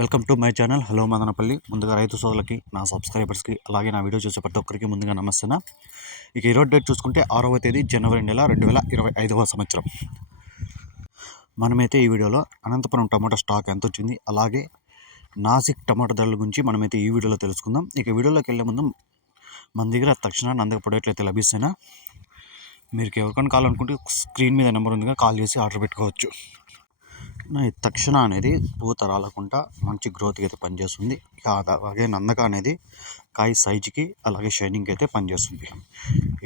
Welcome to my channel. Hello Madanapalle. ముందుగా రైతు సోదరులకి నా సబ్స్క్రైబర్స్కి అలాగే నా వీడియో చూసే ప్రతి ఒక్కరికి ముందుగా నమస్తేనా? ఇక ఈరోజు డేట్ చూసుకుంటే ఆరవ తేదీ జనవరి నెల రెండు వేల ఇరవై ఐదవ సంవత్సరం. మనమైతే ఈ వీడియోలో అనంతపురం టమాటా స్టాక్ ఎంత వచ్చింది అలాగే నాసిక్ టమాటా ధరల గురించి మనమైతే ఈ వీడియోలో తెలుసుకుందాం. ఇక వీడియోలోకి వెళ్ళే ముందు మన దగ్గర తక్షణ నందక ప్రొడక్ట్లు అయితే లభిస్తాయినా మీరు ఎవరికైనా కావాలనుకుంటే స్క్రీన్ మీద నెంబర్ ఉందిగా కాల్ చేసి ఆర్డర్ పెట్టుకోవచ్చు. తక్షణ అనేది పూత రాలకుండా మంచి గ్రోత్కి అయితే పనిచేస్తుంది. ఇక అలాగే నందక అనేది కాయ సైజుకి అలాగే షైనింగ్కి అయితే పనిచేస్తుంది.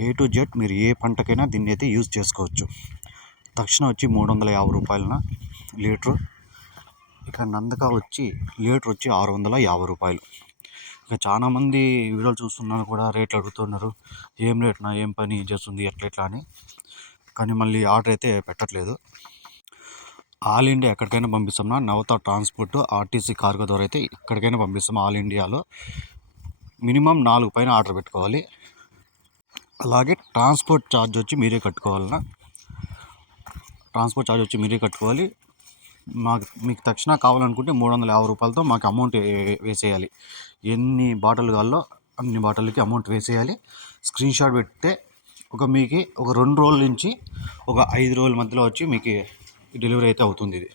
ఏ టు జెడ్ మీరు ఏ పంటకైనా దీన్ని అయితే యూజ్ చేసుకోవచ్చు. తక్షణ వచ్చి మూడు వందల యాభై రూపాయలన లీటరు. ఇక నందక వచ్చి లీటర్ వచ్చి ఆరు వందల యాభై రూపాయలు. ఇక చాలామంది వీడియోలు చూస్తున్నారు కూడా రేట్లు అడుగుతున్నారు. ఏం రేట్నా ఏం పని చేస్తుంది ఎట్లా ఎట్లా అని. కానీ మళ్ళీ ఆర్డర్ అయితే పెట్టట్లేదు. ఆల్ ఇండియా ఎక్కడికైనా పంపిస్తాం నవత ట్రాన్స్పోర్ట్ ఆర్టీసీ కార్గో ద్వారా అయితే ఎక్కడికైనా పంపిస్తాం ఆల్ ఇండియాలో. మినిమం నాలుగు పైన ఆర్డర్ పెట్టుకోవాలి. అలాగే ట్రాన్స్పోర్ట్ ఛార్జ్ వచ్చి మీరే కట్టుకోవాలన్నా. ట్రాన్స్పోర్ట్ ఛార్జ్ వచ్చి మీరే కట్టుకోవాలి. మాకు మీకు తక్షణ కావాలనుకుంటే మూడు వందల యాభై రూపాయలతో మాకు అమౌంట్ వేసేయాలి. ఎన్ని బాటిల్ కావాలో అన్ని బాటిల్కి అమౌంట్ వేసేయాలి. స్క్రీన్ షాట్ పెడితే ఒక మీకు ఒక రెండు రోజుల నుంచి ఒక ఐదు రోజుల మధ్యలో వచ్చి మీకు డెలివరీ అయితే అవుతుంది ఇది.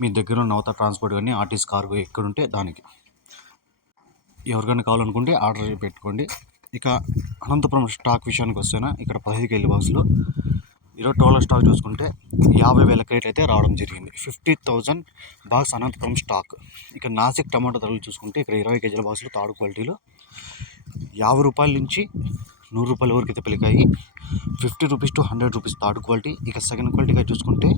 మీ దగ్గర ఉన్న నవత ట్రాన్స్పోర్ట్ కానీ ఆర్టీసీ కార్గో ఎక్కడుంటే దానికి. ఎవరికైనా కావాలనుకుంటే ఆర్డర్ పెట్టుకోండి. ఇక అనంతపురం స్టాక్ విషయానికి వస్తేనా ఇక్కడ పదహైదు కేజీ బాక్స్లో ఇరవై టోల స్టాక్ చూసుకుంటే యాభై వేల క్రేట్ అయితే రావడం జరిగింది. Fifty thousand box Anantapur stock. ఇక నాసిక్ టమాటో ధరలు చూసుకుంటే ఇక్కడ ఇరవై కేజీల బాక్సులు తాడు క్వాలిటీలో యాభై రూపాయల నుంచి నూరు రూపాయల వరకు అయితే పలికాయి. Fifty rupees to hundred rupees third quality. ఇక సెకండ్ క్వాలిటీగా చూసుకుంటే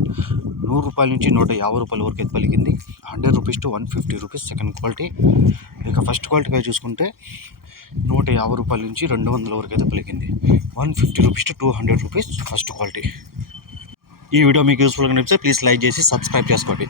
నూరు రూపాయల నుంచి నూట యాభై రూపాయల వరకు అయితే పలికింది. Hundred rupees to one fifty rupees second quality. ఇక ఫస్ట్ క్వాలిటీగా చూసుకుంటే నూట యాభై రూపాయల నుంచి రెండు వందల వరకు అయితే పలికింది. One fifty rupees to two hundred rupees first quality. ఈ వీడియో మీకు యూస్ఫుల్గా అనిపిస్తే ప్లీజ్ లైక్ చేసి సబ్స్క్రైబ్ చేసుకోండి.